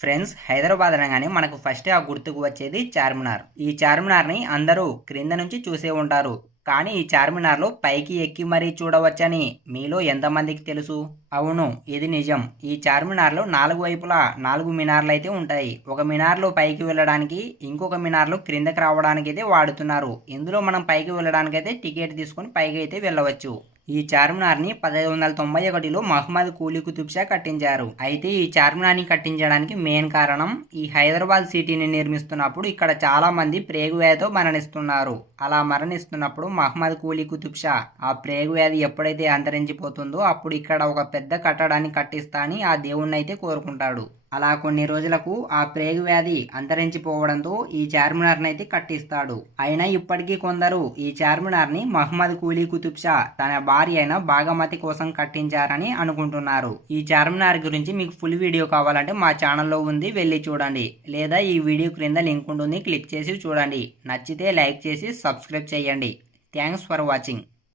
Friends, Hyderabad అనగానే మనకు first ఆ గుర్తుకు వచ్చేది చార్మినార్. ఈ చార్మినార్ని అందరూ క్రింద నుంచి చూసే ఉంటారు. కానీ ఈ చార్మినార్లో పైకి ఎక్కి మరీ చూడవచ్చని మీలో ఎంతమందికి తెలుసు? అవును, ఇది నిజం. ఈ చార్మినార్లో 4 వైపులా 4 మినార్లు అయితే ఉంటాయి. ఒక మినార్లో పైకి వెళ్ళడానికి, ఇంకొక మినార్లో క్రిందకి రావడానికి అయితే వాడుతున్నారు. ఇందులో మనం పైకి వెళ్ళడానికైతే టికెట్ తీసుకొని పైకి అయితే వెళ్ళవచ్చు. ఈ చార్మినార్ని 1591లో మహ్మద్ కూలీ కుతుబ్ షా కట్టించారు. అయితే ఈ చార్మినార్ని కట్టించడానికి మెయిన్ కారణం, ఈ హైదరాబాద్ సిటీని నిర్మిస్తున్నప్పుడు ఇక్కడ చాలా మంది ప్రేగు వ్యాధితో మరణిస్తున్నారు. అలా మరణిస్తున్నప్పుడు మహ్మద్ కూలీ కుతుబ్ షా ఆ ప్రేగు వ్యాధి ఎప్పుడైతే అంతరించిపోతుందో అప్పుడు ఇక్కడ ఒక పెద్ద కట్టడాన్ని కట్టిస్తా అని ఆ దేవుణ్ణి అయితే కోరుకుంటాడు. అలా కొన్ని రోజులకు ఆ ప్రేగు వ్యాధి అంతరించిపోవడంతో ఈ చార్మినార్ని అయితే కట్టిస్తాడు. అయినా ఇప్పటికీ కొందరు ఈ చార్మినార్ని మహ్మద్ కూలీ కుతుబ్ షా తన భార్య అయిన బాగమతి కోసం కట్టించారని అనుకుంటున్నారు. ఈ చార్మినార్ గురించి మీకు ఫుల్ వీడియో కావాలంటే మా ఛానల్లో ఉంది, వెళ్ళి చూడండి. లేదా ఈ వీడియో క్రింద లింక్ ఉంటుంది, క్లిక్ చేసి చూడండి. నచ్చితే లైక్ చేసి సబ్స్క్రైబ్ చేయండి. Thanks for watching.